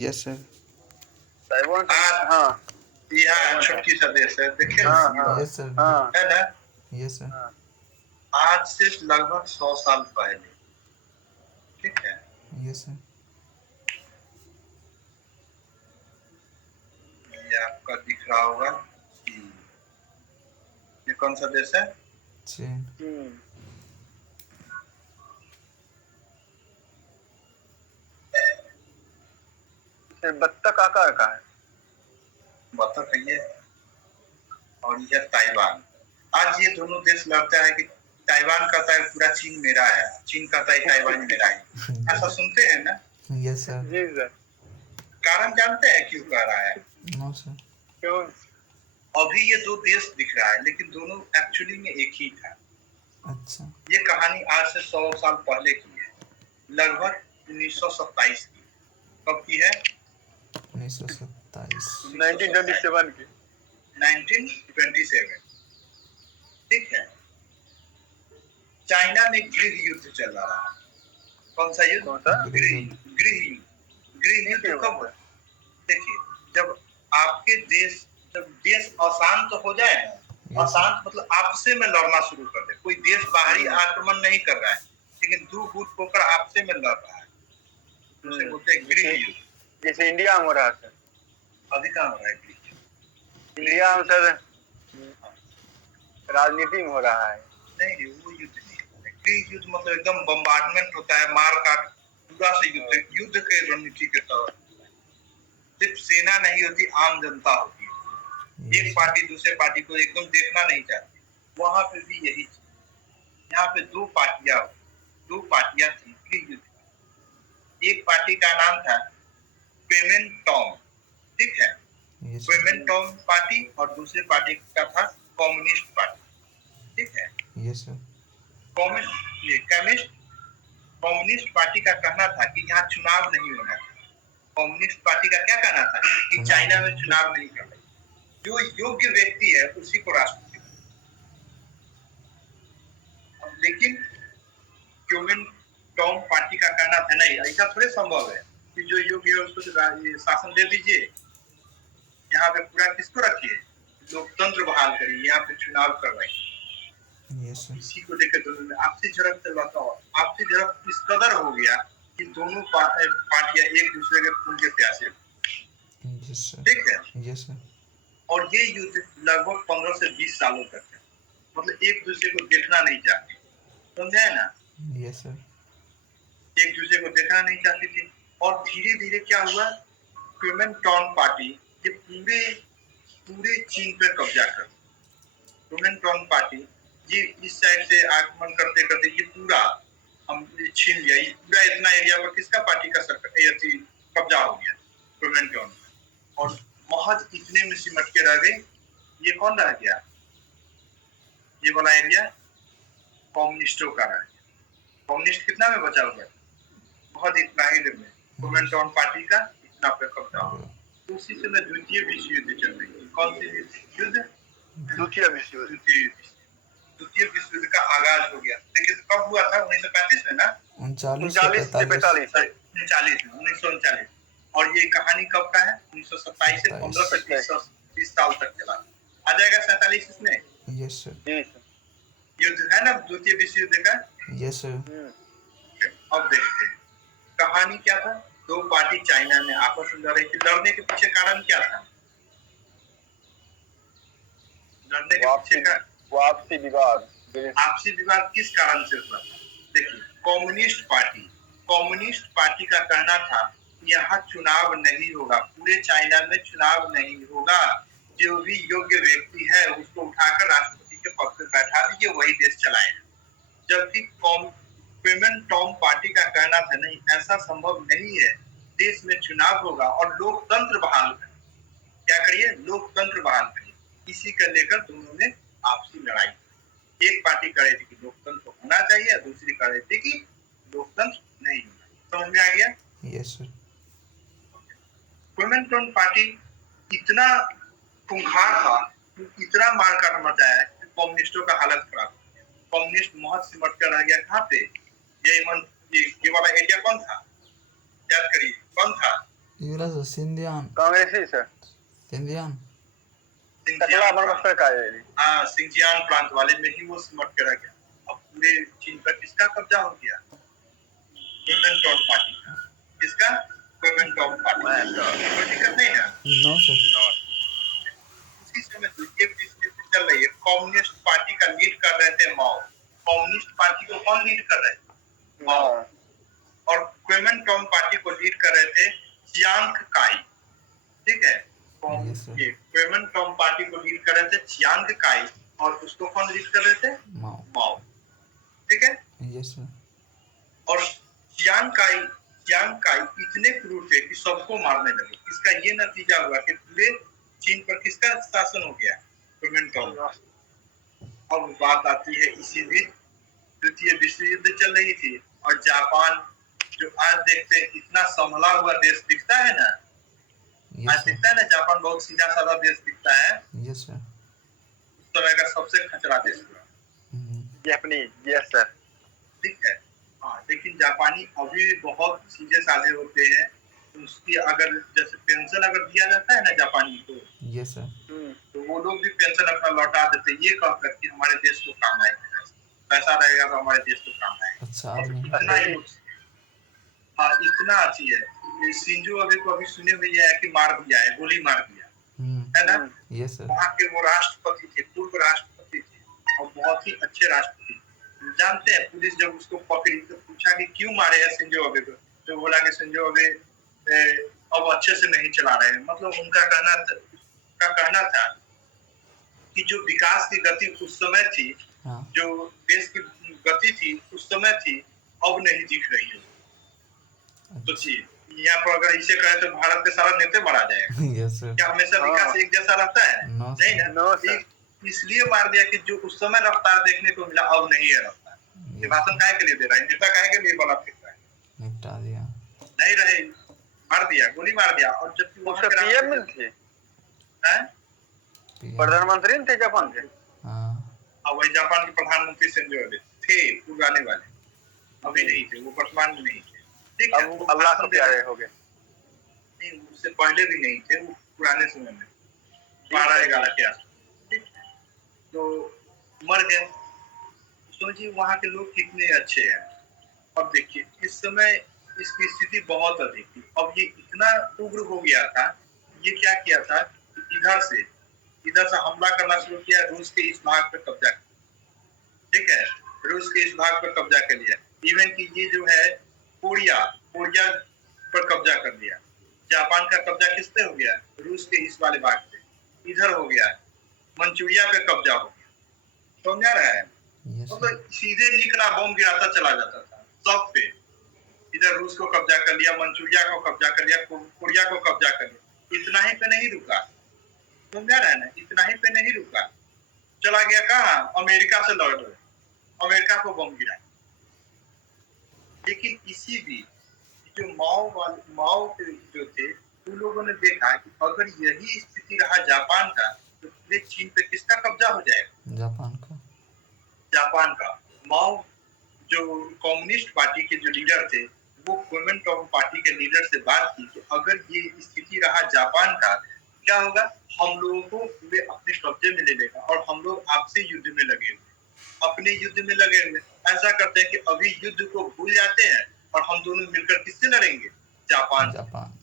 Yes sir. Taiwan हाँ यहाँ छोटकी सा देश है देखे यस सर। है ना। Yes sir. आज से लगभग 100 साल पहले, ठीक है। Yes sir. ये आपका दिख रहा होगा चीन। ये कौन सा देश है? चीन। बत्तख आकार का है, बत्तख है ये। और यह ताइवान। आज ये दोनों देश लड़ता है कि ताइवान कहता है पूरा चीन मेरा है, चीन कहता है ताइवान मेरा है। ऐसा सुनते हैं ना? Yes sir. जी सर। कारण जानते हैं क्यों कह रहा है? No sir. क्यों? अभी ये दो देश दिख रहा है लेकिन दोनों एक्चुअली में एक ही था। अच्छा। ये कहानी आज से 100 साल पहले की है, लगभग 1927 की। कब की है? 1927। 1927 की। 1927, ठीक है। चाइना में गृह युद्ध चल रहा है। कौन सा युद्ध? गृह युद्ध। गृह युद्ध कब हुआ? देखिए, जब आपके देश, जब देश अशांत हो जाए ना, अशांत मतलब आपसे में लड़ना शुरू कर दे। कोई देश बाहरी आक्रमण नहीं कर रहा है लेकिन दो गुट होकर आपसे में लड़ रहा है, उसे बोलते हैं गृह युद्ध। जैसे इंडिया में हो रहा है। अभी कहाँ हो रहा है गृह युद्ध? इंडिया में सर राजनीति में हो रहा है। नहीं, वो युद्ध नहीं है। गृह युद्ध मतलब एकदम बम्बार्डमेंट होता है, मार काट पूरा से युद्ध के रणनीति के तहत। सिर्फ सेना नहीं होती, आम जनता होती है। एक पार्टी दूसरे पार्टी को एकदम देखना नहीं चाहती। वहां पे भी यही चीज। यहाँ पे दो पार्टियां थी गृह युद्ध। एक पार्टी का नाम था कुओमिंटांग, ठीक है। कुओमिंटांग पार्टी और दूसरे पार्टी का था कम्युनिस्ट पार्टी, ठीक है। Yes sir. कम्युनिस्ट पार्टी का कहना था कि यहाँ चुनाव नहीं होना चाहिए। कम्युनिस्ट पार्टी का क्या कहना था कि चाइना में चुनाव नहीं करना, जो योग्य व्यक्ति है उसी को राष्ट्रपति। लेकिन कुओमिंटांग पार्टी का कहना था नहीं, ऐसा थोड़े संभव है कि जो योग्य है उसको शासन दे दीजिए। यहाँ पे पूरा किसको रखिए, लोकतंत्र बहाल करिए, यहाँ पे चुनाव करवाइए। इसी को लेकर दोनों में आपसी झड़प चल रहा। आपसी झड़प इस कदर हो गया कि दोनों पार्टियां एक दूसरे के खून के प्यासे, ठीक है। Yes sir. और ये युद्ध लगभग 15 से 20 सालों तक है। मतलब एक दूसरे को देखना नहीं चाहते, समझे ना? Yes sir. एक दूसरे को देखना नहीं चाहती थी। और धीरे धीरे क्या हुआ, कुओमिंटांग पार्टी ये पूरे चीन पर कब्जा कर। कुओमिंटांग पार्टी ये इस साइड से आक्रमण करते करते ये पूरा हम छीन लिया। ये पूरा इतना एरिया पर किसका पार्टी का कब्जा हो गया, कुओमिंटांग। और महज इतने में सिमट के रह गई, ये कौन रह गया? ये वाला एरिया कम्युनिस्टों का रह गया। कम्युनिस्ट कितना में बचा हुआ है? बहुत इतना ही में कुओमिंटांग पार्टी का इतना पे कब्जा हो। तो उसी समय द्वितीय विश्व युद्ध चल रही है। कौन सी युद्ध? द्वितीय विश्व युद्ध का आगाज हो गया। देखिए कब हुआ था? 1935 में ना, 39 से 1939। और ये कहानी कब का है? 1927 से 15 से 20 साल तक चला। आ जाएगा 47 इसमें। Yes sir. युद्ध है ना द्वितीय विश्व युद्ध का। Yes sir. अब देखते हैं कहानी क्या था। दो पार्टी चाइना में आपस में लड़ रही थी। लड़ने के पीछे कारण क्या था? लड़ने के पीछे का आपसी विवाद। आपसी विवाद किस कारण से हुआ? देखिए, कम्युनिस्ट पार्टी का कहना था यहाँ चुनाव नहीं होगा, पूरे चाइना में चुनाव नहीं होगा। जो भी योग्य व्यक्ति है उसको उठाकर राष्ट्रपति के पद पर बैठा दीजिए, वही देश चलाएगा। जबकि कुओमिंटांग पार्टी का कहना था नहीं, ऐसा संभव नहीं है। देश में चुनाव होगा और लोकतंत्र बहाल करिए। क्या करिए? लोकतंत्र बहाल करिए। इसी का लेकर दोनों ने आपसी लड़ाई। एक पार्टी कह रही थी कि लोकतंत्र होना चाहिए, दूसरी कह रही थी कि लोकतंत्र नहीं होना। समझ में आ गया? Yes sir. कुओमिंटांग पार्टी इतना खूंखार था, इतना मारकाट मचाया कि कम्युनिस्टों का हालत खराब। कम्युनिस्ट महज सिमट कर रह गया। कहाँ पे? ये वाला एरिया कौन था? याद करिए कौन था? युवराज सर सिंधियान कांग्रेसी सर सिंधियान टकला मस्टर का है हाँ सिंजियान प्रांत वाले में ही वो सिमट कर रह गया। अब पूरे चीन पर किसका कब्जा हो गया? कुओमिंटांग पार्टी का। किसका? कुओमिंटांग पार्टी का। कोई दिक्कत नहीं है। नो सर उसी समय तो ये स्थिति चल रही है। कम्युनिस्ट पार्टी का लीड कर रहे थे माओ। कम्युनिस्ट पार्टी को कौन लीड कर रहे थे? माओ। और कुओमिंटांग पार्टी को लीड कर रहे थे चियांग काई। ठीक है। ये कुओमिंटांग पार्टी को लीड कर रहे थे चियांग काई और उसको कौन लीड कर रहे थे? माओ। ठीक है। यस सर और चियांग काई इतने क्रूर थे कि सबको मारने लगे। इसका ये नतीजा हुआ कि पूरे चीन पर किसका शासन हो गया? कुओमिंटांग। अब बात आती है इसी बीच द्वितीय विश्व युद्ध चल रही थी और जापान जो आज देखते हैं इतना संभला हुआ देश दिखता है ना, आज दिखता है ना जापान बहुत सीधा साधा देश दिखता है। यस सर उस समय का सबसे खतरा देश हुआ जापानीज। यस सर ठीक है। हाँ लेकिन जापानी अभी भी बहुत सीधे साधे होते हैं। उसकी अगर जैसे पेंशन अगर दिया जाता है ना जापानी को, यस सर तो वो लोग भी पेंशन अपना लौटा देते ये कहकर कि हमारे देश को काम आएगा, पैसा रहेगा तो हमारे देश को काम आएगा। अच्छा आदमी इतना ही हाँ इतना अच्छी है। शिंजो अबे को अभी सुने हुए है कि मार दिया है, गोली मार दिया है ना। यस सर वहाँ के वो राष्ट्रपति थे, पूर्व राष्ट्रपति थे और बहुत ही अच्छे राष्ट्रपति। जानते हैं पुलिस जब उसको पकड़ी तो पूछा कि क्यों मारे हैं शिंजो अबे को, तो बोला कि शिंजो अबे अब अच्छे से नहीं चला रहे हैं। मतलब उनका कहना था कि जो विकास की गति उस समय थी, जो देश की गति थी उस समय थी, अब नहीं दिख रही है। तो यहाँ पर अगर इसे कहे तो भारत के सारा नेता मारा जाएगा। यस सर क्या हमेशा विकास एक जैसा रहता है? नहीं ना। इसलिए मार दिया कि जो उस समय रफ्तार देखने को मिला अब नहीं है रफ्तार। ये भाषण काहे के लिए दे रहा है? नेता काहे के लिए बोला फिर रहा है? निपटा दिया नहीं रहे, मार दिया, गोली मार दिया। और जबकि उसके पीएम में थे, प्रधानमंत्री थे जापान के। हाँ वही जापान के प्रधानमंत्री शिंजो अबे थे, पुराने वाले, अभी नहीं थे, वो वर्तमान में नहीं थे। ठीक है, अब अल्लाह के प्यारे हो गए। नहीं उससे पहले भी नहीं थे, वो पुराने समय में 12-11 के आसपास। ठीक है, तो मर गए। सोचिए वहाँ के लोग कितने अच्छे हैं। अब देखिए इस समय इसकी स्थिति बहुत अधिक थी। अब ये इतना उग्र हो गया था, ये क्या किया था, इधर से हमला करना शुरू किया, रूस के इस भाग पर कब्जा। ठीक है, रूस के इस भाग पर कब्जा कर लिया। इवन की ये जो है कोरिया पर कब्जा कर लिया। जापान का कब्जा किस पे हो गया? रूस के इस वाले भाग पे। इधर हो गया मंचूरिया पे कब्जा हो गया। समझा रहा है? मतलब सीधे निकला बम गिराता चला जाता था सब पे। इधर रूस को कब्जा कर लिया, मंचूरिया को कब्जा कर लिया, कोरिया को कब्जा कर लिया। इतना ही पे नहीं रुका, समझा रहा है ना? इतना ही पे नहीं रुका, चला गया कहाँ? अमेरिका से लड़ रहे, अमेरिका को बम गिरा। लेकिन इसी भी जो माओ के जो थे उन लोगों ने देखा कि अगर यही स्थिति रहा जापान का तो पूरे चीन पे किसका कब्जा हो जाएगा? जापान का। माओ जो कम्युनिस्ट पार्टी के जो लीडर थे वो कुओमिंटांग पार्टी के लीडर से बात की कि अगर ये स्थिति रहा जापान का क्या होगा? हम लोगों को पूरे अपने कब्जे में ले लेगा और हम लोग आपसे युद्ध में लगे हुए, अपने युद्ध में लगे हुए। ऐसा करते हैं कि अभी युद्ध को भूल जाते हैं और हम दोनों मिलकर किससे लड़ेंगे? जापान।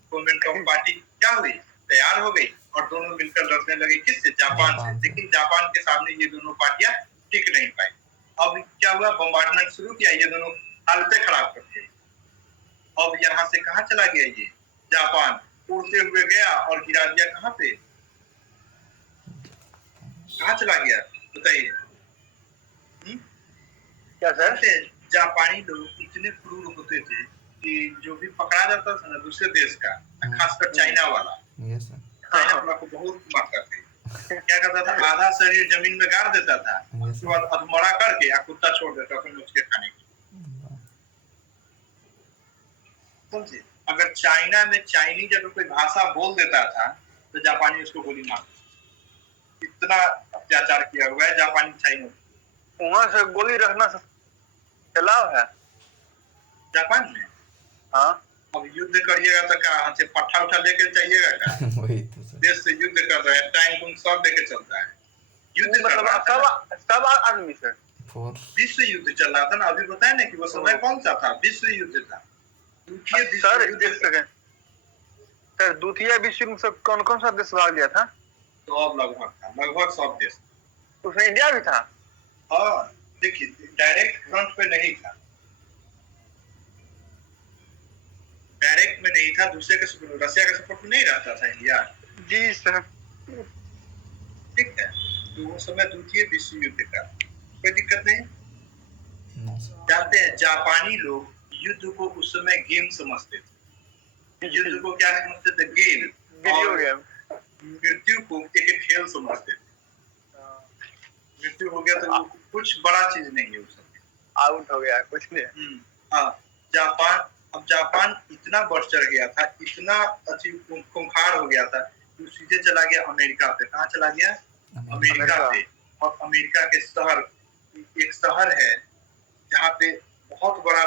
कुओमिंटांग पार्टी क्या हुई? तैयार हो गई और दोनों मिलकर लड़ने लगे किससे? जापान से। लेकिन जापान के सामने ये दोनों पार्टियां टिक नहीं पाई। अब क्या हुआ? बम्बार्डमेंट शुरू किया, ये दोनों हालतें खराब करते। अब यहाँ से कहाँ चला गया ये जापान? उड़ते हुए गया और गिरा दिया कहाँ पे? कहाँ चला गया बताइए? क्या सर? जापानी लोग इतने क्रूर होते थे कि जो भी पकड़ा जाता था ना दूसरे देश का, खासकर चाइना वाला, चाइना वाला को बहुत मारता थे। क्या करता था? आधा शरीर जमीन में गाड़ देता था, उसके बाद अधमरा करके कुत्ता छोड़ देता था उसके खाने की। समझे? अगर चाइना में चाइनीज अगर कोई भाषा बोल देता था तो जापानी उसको गोली मारते। इतना अत्याचार किया हुआ है जापानी चाइना। वहाँ से गोली रखना चलाव है जापान में। हाँ अब युद्ध करिएगा तो क्या हाथ से पट्टा उठा लेके चाहिएगा क्या? वही तो सर। देश से युद्ध कर रहे हैं, टैंक उंक सब लेके चलता है, युद्ध कर मतलब रहा था ना। सब आदमी सर। फोर विश्व युद्ध चल रहा था ना, अभी बताया ना कि वो समय कौन सा था, विश्व युद्ध था, द्वितीय विश्व सर युद्ध। एक सेकंड सर, द्वितीय विश्व युद्ध में कौन कौन सा देश भाग लिया था? सब लगभग था, लगभग सब देश। उसमें इंडिया भी था? हाँ देखिए, डायरेक्ट फ्रंट पे नहीं था, डायरेक्ट में नहीं था, दूसरे के सपोर्ट, रशिया का सपोर्ट नहीं रहता था इंडिया। जी सर। ठीक है, तो वो समय द्वितीय विश्व युद्ध का, कोई दिक्कत नहीं। No sir. जानते हैं जापानी लोग युद्ध को उस समय गेम समझते थे, युद्ध को क्या समझते थे, गेम, वीडियो गेम। मृत्यु को एक खेल समझते थे। मृत्यु हो गया तो कुछ बड़ा चीज नहीं है उस समय, आउट हो गया, कुछ नहीं। हाँ, जापान, अब जापान इतना बढ़ चढ़ गया था, इतना अच्छी खूंखार हो गया था, तो सीधे चला गया अमेरिका पे। कहाँ चला गया? अमेरिका पे। और अमेरिका के शहर, एक शहर है जहाँ पे बहुत बड़ा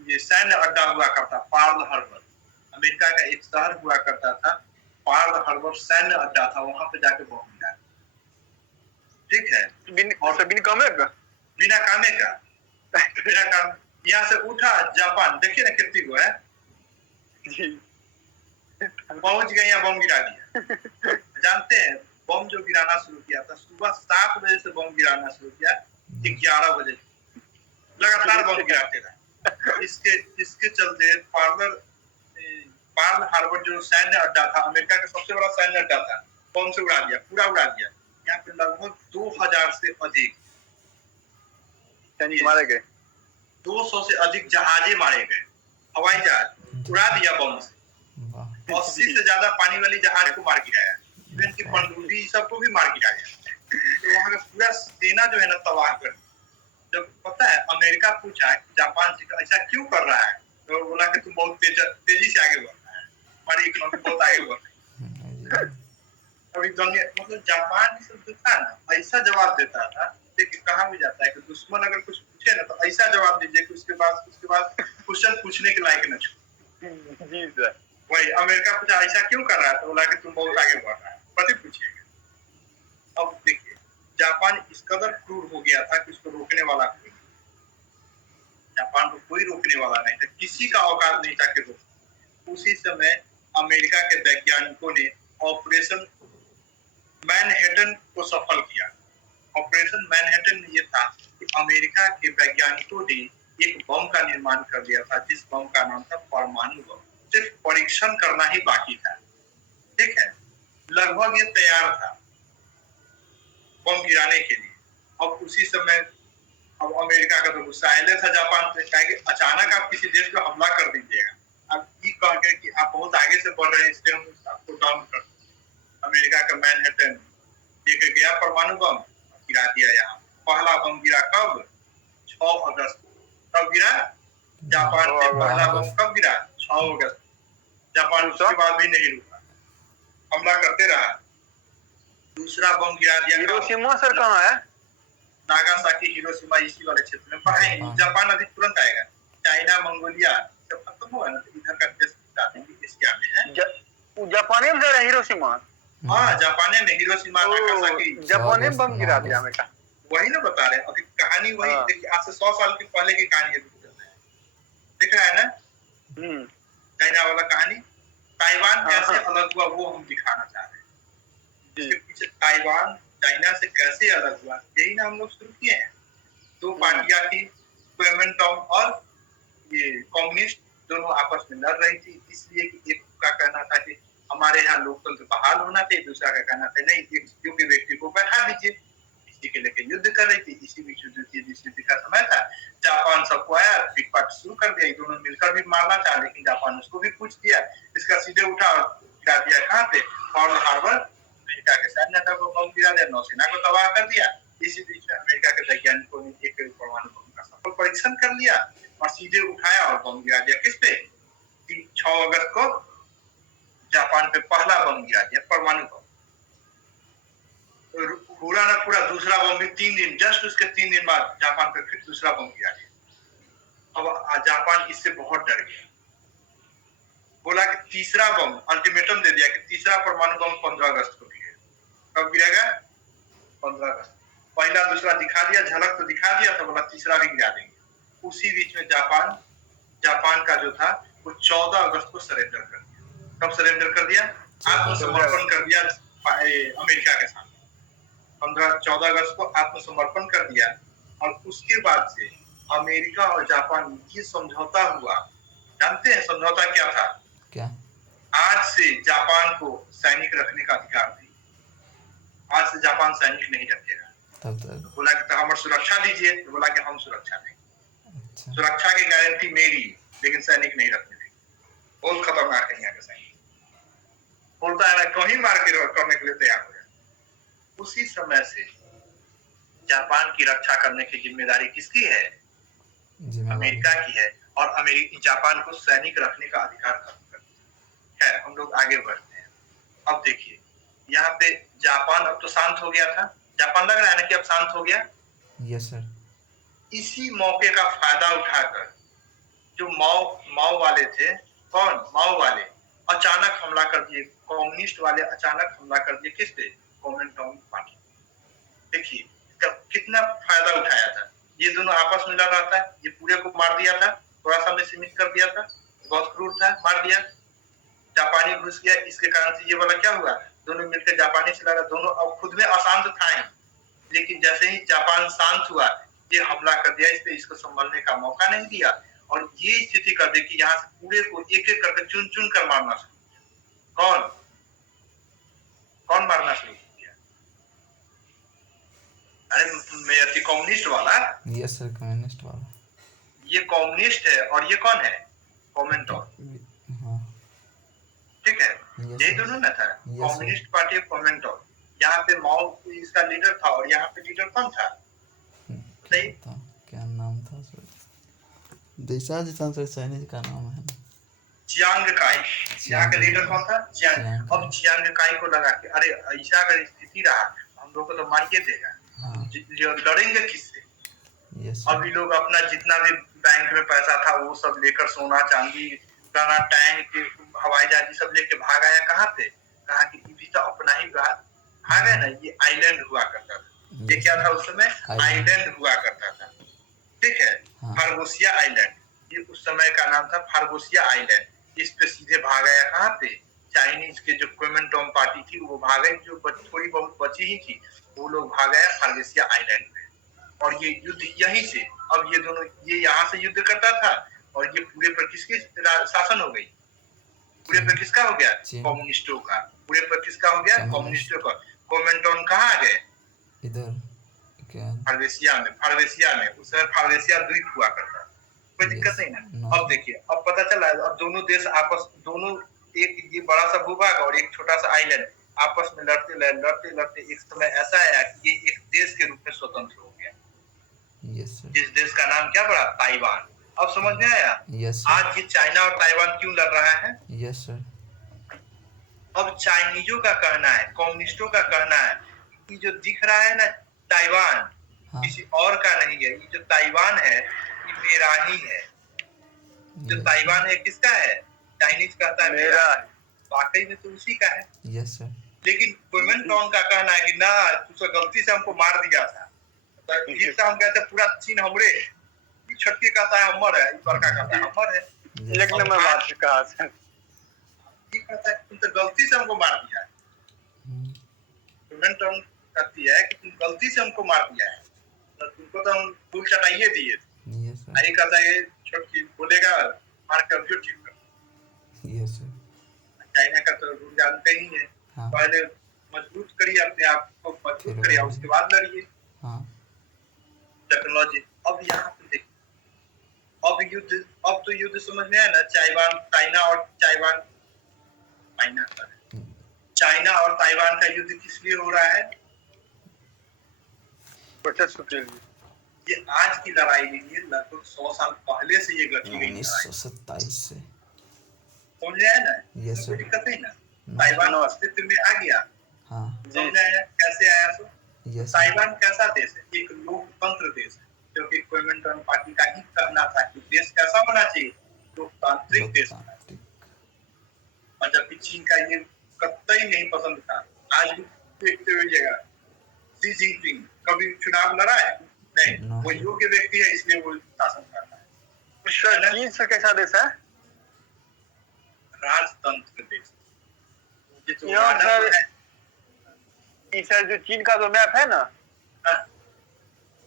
ये सैन्य अड्डा हुआ करता, पर्ल हार्बर। अमेरिका का एक शहर हुआ करता था, पर्ल हार्बर सैन्य अड्डा था, वहां पे जाके बम गिरा। ठीक है, और बिन कामे का, बिना कामे का, बिना काम, यहाँ से उठा जापान, देखिए ना कितनी को है, पहुंच गए यहाँ, बम गिरा दिया। जानते हैं बम जो गिराना शुरू किया था, सुबह 7 बजे से बम गिराना शुरू किया, 11 बजे लगातार बम गिराते रहे। इसके चलते पर्ल हार्बर जो सैन्य अड्डा था, अमेरिका का सबसे बड़ा सैन्य अड्डा था, बम से उड़ा दिया, पूरा उड़ा दिया। यहाँ पे लगभग 2000 से अधिक मारे गए, 200 से अधिक जहाजे मारे गए, हवाई जहाज उड़ा दिया बम से। 80 से ज्यादा पानी वाली जहाज को मार गिराया, इवन की पनडुब्बी सबको भी मार गिराया। तो वहाँ का पूरा सेना जो है ना तबाह कर। जब पता है अमेरिका पूछा जापान से ऐसा क्यों कर रहा है, तो बोला कि तुम बहुत तेजी से आगे बढ़ रहा है, हमारी इकोनॉमी बहुत आगे बढ़ रही है। अभी दुनिया मतलब जापान जो था ना, ऐसा जवाब देता था, देखिए कहा भी जाता है कि दुश्मन अगर कुछ पूछे ना तो ऐसा जवाब दीजिए कि उसके बाद क्वेश्चन पूछने के लायक न छोड़े। जी सर। वही अमेरिका पूछा ऐसा क्यों कर रहा है, तो बोला कि तुम बहुत आगे बढ़ रहा है, पति पूछिएगा। अब देखिए जापान इस कदर क्रूर हो गया था कि उसको रोकने वाला कोई, जापान को कोई रोकने वाला नहीं था, किसी का औकात नहीं था कि रोक। उसी समय अमेरिका के वैज्ञानिकों ने ऑपरेशन मैनहट्टन को सफल किया। ऑपरेशन मैनहट्टन ये था कि अमेरिका के वैज्ञानिकों ने एक बम का निर्माण कर दिया था, जिस बम का नाम था परमाणु बम। सिर्फ परीक्षण करना ही बाकी था। ठीक है, लगभग ये तैयार था बम गिराने के लिए। अब उसी समय अब अमेरिका का तो गुस्सा आया था जापान पे, कहा कि अचानक आप किसी देश पे हमला कर दीजिएगा, अब ये कह के कि आप बहुत आगे से बढ़ रहे हैं, इसलिए हम आपको डाउन कर। अमेरिका का मैनहट्टन लेके गया परमाणु बम, गिरा दिया। यहाँ पहला बम गिरा कब? 6 अगस्त। कब गिरा? जापान पे पहला बम कब गिरा? 6 अगस्त। जापान उसके बाद भी नहीं रुका, हमला करते रहा। दूसरा बम गिरा दिया हिरोशिमा सर कहाँ है? नागासाकी, हिरोशिमा इसी वाले क्षेत्र में पढ़ाएंगे। जापान अभी तुरंत आएगा, चाइना, मंगोलिया सब खत्म हुआ ना, इधर का देश एशिया में है। जापानी में है हिरोशिमा? हाँ, जापानी में हिरोशिमा, नागासाकी, जापानी में बम गिरा दिया अमेरिका। वही ना बता रहे हैं, अभी कहानी वही। देखिए आज से 100 साल की पहले की कहानी है, देखा है ना चाइना वाला कहानी। ताइवान कैसे अलग हुआ वो हम दिखाना चाह रहे हैं, इसके पीछे ताइवान चाइना से कैसे अलग हुआ, यही ना हम लोग शुरू किए हैं। 2 पार्टियां थी, कुओमिंटांग और ये कम्युनिस्ट, दोनों आपस में लड़ रही थी, इसलिए कि एक का कहना था कि हमारे यहाँ लोकतंत्र बहाल होना चाहिए, दूसरा का कहना था नहीं, एक योग्य व्यक्ति को बैठा दीजिए। इसी के लेकर युद्ध कर रही थी। इसी बीच युद्ध का समय था, जापान सबको आया, पिटपाट शुरू कर दिया, दोनों मिलकर भी मारना चाहा, लेकिन जापान उसको भी पूछ दिया, इसका सीधे उठा और गिरा दिया कहाँ पे? Pearl Harbor. अमेरिका के सैन्य अड्डा को बम गिरा दिया, नौसेना को तबाह कर दिया। इसी बीच में अमेरिका के वैज्ञानिकों ने एक परमाणु बम का सफल परीक्षण कर लिया और सीधे उठाया और बम गिरा दिया। किस पे? 6 अगस्त को जापान पे पहला बम गिरा दिया, परमाणु बम। पूरा ना पूरा दूसरा बम भी 3 दिन, जस्ट उसके 3 दिन बाद जापान पे फिर दूसरा बम गिरा दिया। अब जापान इससे बहुत डर गया, बोला कि तीसरा बम अल्टीमेटम दे दिया कि तीसरा परमाणु बम 15 अगस्त को गिरेगा। कब गिरेगा? 15 अगस्त। पहला दूसरा दिखा दिया, झलक तो दिखा दिया, तो बोला तीसरा भी गिरा देंगे। उसी बीच में जापान का जो था वो 14 अगस्त को सरेंडर कर दिया। कब सरेंडर कर दिया? आत्मसमर्पण कर दिया अमेरिका के सामने। 14 अगस्त को आत्मसमर्पण कर दिया। और उसके बाद से अमेरिका और जापान ये समझौता हुआ। जानते हैं समझौता क्या था? क्या? आज से जापान को सैनिक रखने का अधिकार नहीं। आज से जापान सैनिक नहीं रखेगा। तब तक तो बोला कि तो हमारी सुरक्षा दीजिए, तो बोला कि हम सुरक्षा देंगे। अच्छा। सुरक्षा की गारंटी मेरी, लेकिन सैनिक नहीं रखने देंगे। बहुत खतरनाक है यहाँ के सैनिक। बोलता है ना कहीं मार के करने के लिए तैयार हो जाए। उसी समय से जापान की रक्षा करने की जिम्मेदारी किसकी है? अमेरिका की है। और जापान को सैनिक रखने का अधिकार खत्म कर दिया। खैर हम लोग आगे बढ़ते हैं। अब देखिए यहाँ पे जापान अब तो शांत हो गया था। जापान लग रहा है ना कि अब शांत हो गया। Yes sir. इसी मौके का फायदा उठाकर जो माओ वाले थे, कौन माओ वाले, अचानक हमला कर दिए। कम्युनिस्ट वाले अचानक हमला कर दिए किस पे? कॉमिंटांग पार्टी। देखिए कितना फायदा उठाया था। ये दोनों आपस में लड़ रहा था, ये पूरे को मार दिया था, थोड़ा सा में सीमित कर दिया था, बहुत क्रूर था, मार दिया। जापानी घुस गया, इसके कारण से ये वाला क्या हुआ? दोनों मिलकर जापानी से लड़ा। दोनों अब खुद में अशांत था, लेकिन जैसे ही जापान शांत हुआ ये हमला कर दिया। इस पे इसको संभलने का मौका नहीं दिया और ये स्थिति कर दी कि यहाँ से पूरे को एक एक करके चुन चुन कर मारना शुरू किया। कौन मारना शुरू किया? अरे कम्युनिस्ट वाला। यस सर, कम्युनिस्ट वाला। ये कम्युनिस्ट है और ये कौन है? कमेंटोर। ठीक है, यही दोनों ना था, कम्युनिस्ट पार्टी ऑफ कमेंटोर। यहाँ पे माओ इसका लीडर था और यहाँ पे लीडर कौन था? सही, क्या नाम था सर? देशा जितना सर चाइनीज का नाम है चियांग काई। यहाँ का लीडर कौन था? चियांग। अब चियांग काई को लगा कि अरे ऐसा अगर स्थिति रहा हम लोग को तो मारिए देगा। लड़ेंगे किससे? अभी लोग अपना जितना भी बैंक में पैसा था वो सब लेकर, सोना चांदी गाना टैंक हवाई जहाज सब लेके भाग आया। कहाँ पे? कहा कि ये भी तो अपना ही भाग है ना। ये आइलैंड हुआ करता था। ये क्या था उस समय? आइलैंड हुआ करता था। ठीक है, फार्गोसिया आइलैंड, ये उस समय का नाम था फार्गोसिया आइलैंड। इस पे सीधे भाग आया। कहाँ पे? चाइनीज के जो कोमेंटोम पार्टी थी वो भाग गई, जो थोड़ी बहुत बची ही थी वो लोग भाग गया फार्गोसिया आइलैंड पे। और ये युद्ध यहीं से, अब ये दोनों ये यहाँ से युद्ध करता था और ये पूरे पर किसकी शासन हो गई? पूरे पर किसका हो गया? कम्युनिस्टों का। पूरे पर किसका हो गया? कम्युनिस्टों का। कोमेंटोन कहाँ आ गए? इधर फार्गोसिया में। उस समय फार्गोसिया द्वीप हुआ करता, कोई दिक्कत नहीं ना। अब देखिए अब पता चला अब दोनों देश दोनों एक ये बड़ा सा भूभाग और एक छोटा सा आइलैंड आपस में लड़ते एक समय ऐसा आया कि ये एक देश के रूप में स्वतंत्र हो गया। जिस देश का नाम क्या पड़ा? ताइवान। अब समझ में आया? आज ये चाइना और ताइवान क्यों लड़ रहा है? Yes sir. अब चाइनीजों का कहना है, कम्युनिस्टों का कहना है कि जो दिख रहा है ना ताइवान, किसी और का नहीं है। ये जो ताइवान है ये मेरा ही है। जो ताइवान है किसका है? चाइनीज कहता है मेरा है। वाकई में तो उसी का है। Yes sir. लेकिन कोमेंटोन का कहना है कि ना तू गलती से हमको मार दिया था। तो हम कहते पूरा चीन हमरे, छटके कहता है हमर है, बड़का कहता है हमर है। एक नंबर बात कहा सर। ये कहता है तुम तो गलती से हमको मार दिया है। कोमेंटोन कहती है कि तुम गलती से हमको मार दिया है, तो तुमको तो हम फूल चटाइए दिए थे। यही कहता है छोटकी बोलेगा मार कर जो ठीक कर। Yes sir. चाइना का तो रूल जानते ही है। पहले मजबूत करिए अपने आप को, मजबूत करिए उसके बाद लड़िए। टेक्नोलॉजी। अब यहाँ पे देखिए अब तो युद्ध समझ में आया ना। चाइना और ताइवान का युद्ध किस लिए हो रहा है? ये आज की लड़ाई नहीं है, लगभग 100 साल पहले से ये गठी गई 1927 से। समझ आया ना? कोई दिक्कत नहीं ना। ताइवान अस्तित्व में आ गया। समझ आया कैसे आया? तो ताइवान कैसा देश है? एक लोकतंत्र देश है, क्योंकि कोमेंटोन पार्टी का ही कहना था कि देश कैसा होना चाहिए? लोकतांत्रिक देश। और जबकि चीन का ये कतई नहीं पसंद था। आज भी देखते हुए जगह शी जिनपिंग कभी चुनाव लड़ा है नहीं, No, वो sir. योग्य व्यक्ति है इसलिए वो शासन करता है। सर चीन सर कैसा देश है? राजतंत्र देश। ये जो यहाँ वादा सर है, ये सर जो चीन का जो मैप है ना, हाँ,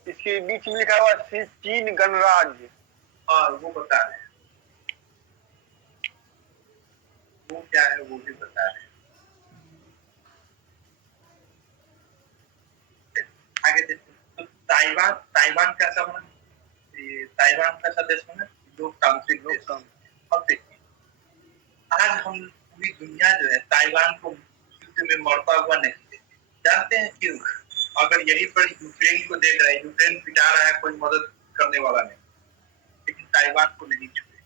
इसके बीच में लिखा हुआ है चीन गणराज्य। हाँ, वो बता रहे हैं, वो क्या है वो भी बता रहे हैं। आगे देखते हैं। तो ताइवान ताइवान कैसा बना, ताइवान कैसा देश बना, लोकतांत्रिक देश। अब देखिए आज हम पूरी दुनिया जो है ताइवान को युद्ध में मरता हुआ नहीं देखते। जानते हैं क्यों? अगर यहीं पर यूक्रेन को देख रहे हैं, यूक्रेन पिटा रहा है, कोई मदद करने वाला नहीं, लेकिन ताइवान को नहीं छुए।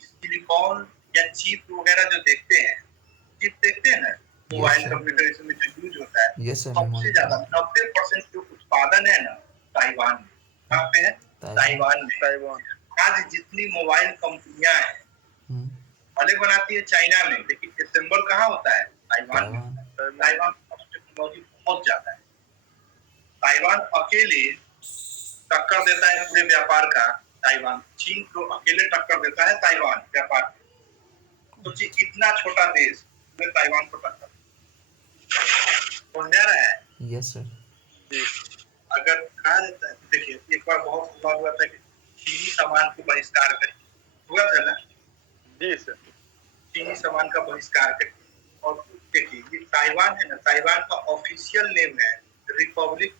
सिलिकॉन या चिप वगैरह जो देखते हैं, चिप देखते हैं ना, मोबाइल कंप्यूटर इसमें जो यूज होता है, Yes, sir. सबसे ज्यादा 90% जो उत्पादन है ना ताइवान में। कहाँ पे है? ताइवान में। ताइवान आज जितनी मोबाइल कंपनियां हैं भले बनाती है चाइना में, लेकिन असेंबल कहाँ होता है? ताइवान में। ताइवान टेक्नोलॉजी बहुत ज्यादा है। ताइवान अकेले टक्कर देता है पूरे व्यापार का। ताइवान चीन को अकेले टक्कर देता है ताइवान व्यापार। तो इतना छोटा देश में ताइवान को टक्कर समझ आ रहा है? Yes, sir. अगर कहा जाता है, देखिए एक बार बहुत बार हुआ था कि चीनी सामान को बहिष्कार करिए, हुआ था ना? जी सर। चीनी सामान का बहिष्कार करिए। और देखिए ये ताइवान है ना, ताइवान का ऑफिशियल नेम है रिपब्लिक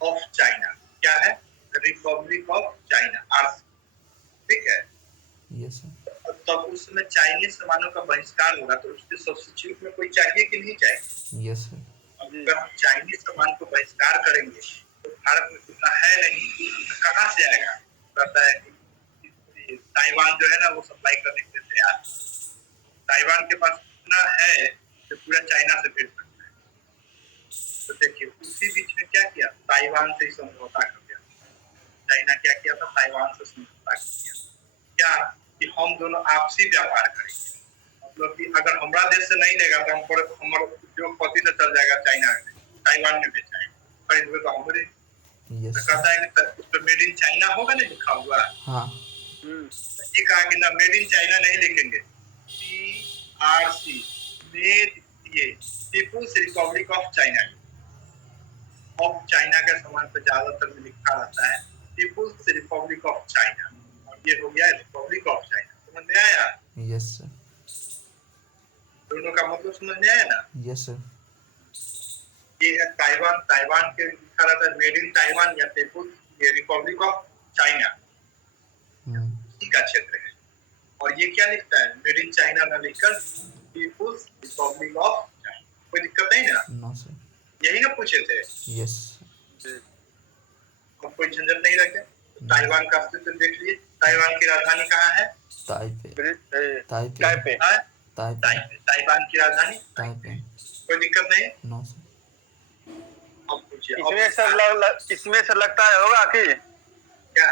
ऑफ चाइना। क्या है? Republic of China, RC. ठीक है? Yes, sir. तब उस समय चाइनीज सामानों का बहिष्कार होगा तो उसके सब्स्टिट्यूट में कोई चाहिए कि नहीं चाहिए? Yes, sir. अगर हम चाइनीज सामान को बहिष्कार करेंगे तो भारत में उतना है नहीं, कहाँ से आएगा? कहता है कि ताइवान जो है ना वो सप्लाई करने के लिए तैयार है। ताइवान के पास इतना है कि पूरा चाइना से भेज सकता है। तो देखिए उसी बीच में क्या किया, ताइवान से समझौता कर दिया। चाइना क्या किया था? ताइवान से समझौता कर दिया। क्या कि हम दोनों आपसी व्यापार करेंगे। मतलब कि अगर हमारा देश से नहीं लेगा तो हमारा उद्योगपति से चल जाएगा चाइना में, ताइवान में बेचाएगा, खरीदोगे तो हमारे। Yes, तो sir. कहता है कि उस पर मेड इन चाइना होगा ना लिखा हुआ। हाँ. ये कहा कि ना मेड इन चाइना नहीं लिखेंगे, PRC मेड, ये पीपुल्स रिपब्लिक ऑफ चाइना। अब चाइना के सामान पे ज्यादातर में लिखा रहता है पीपुल्स रिपब्लिक ऑफ चाइना, और ये हो गया रिपब्लिक ऑफ चाइना। समझ में आया? Yes, sir. दोनों का मतलब समझ में आया ना? Yes, sir. ये है ताइवान, ताइवान के लिखा रहता है मेड इन ताइवान या पीपुल्स ये रिपब्लिक ऑफ चाइना, इसी का क्षेत्र है। और ये क्या लिखता है? मेड इन चाइना ना लिखकर पीपुल्स रिपब्लिक ऑफ चाइना। कोई दिक्कत नहीं ना? No, sir. यही ना पूछे थे? Yes. अब कोई झंझट नहीं रखे। ताइवान का अस्तित्व देख लिए। ताइवान की राजधानी कहाँ है? Taipei. ताइपे। हाँ? Taipei. ताइवान की राजधानी। Taipei. कोई दिक्कत नहीं। No, sir. अब पूछिए इसमें सर लगता है होगा कि क्या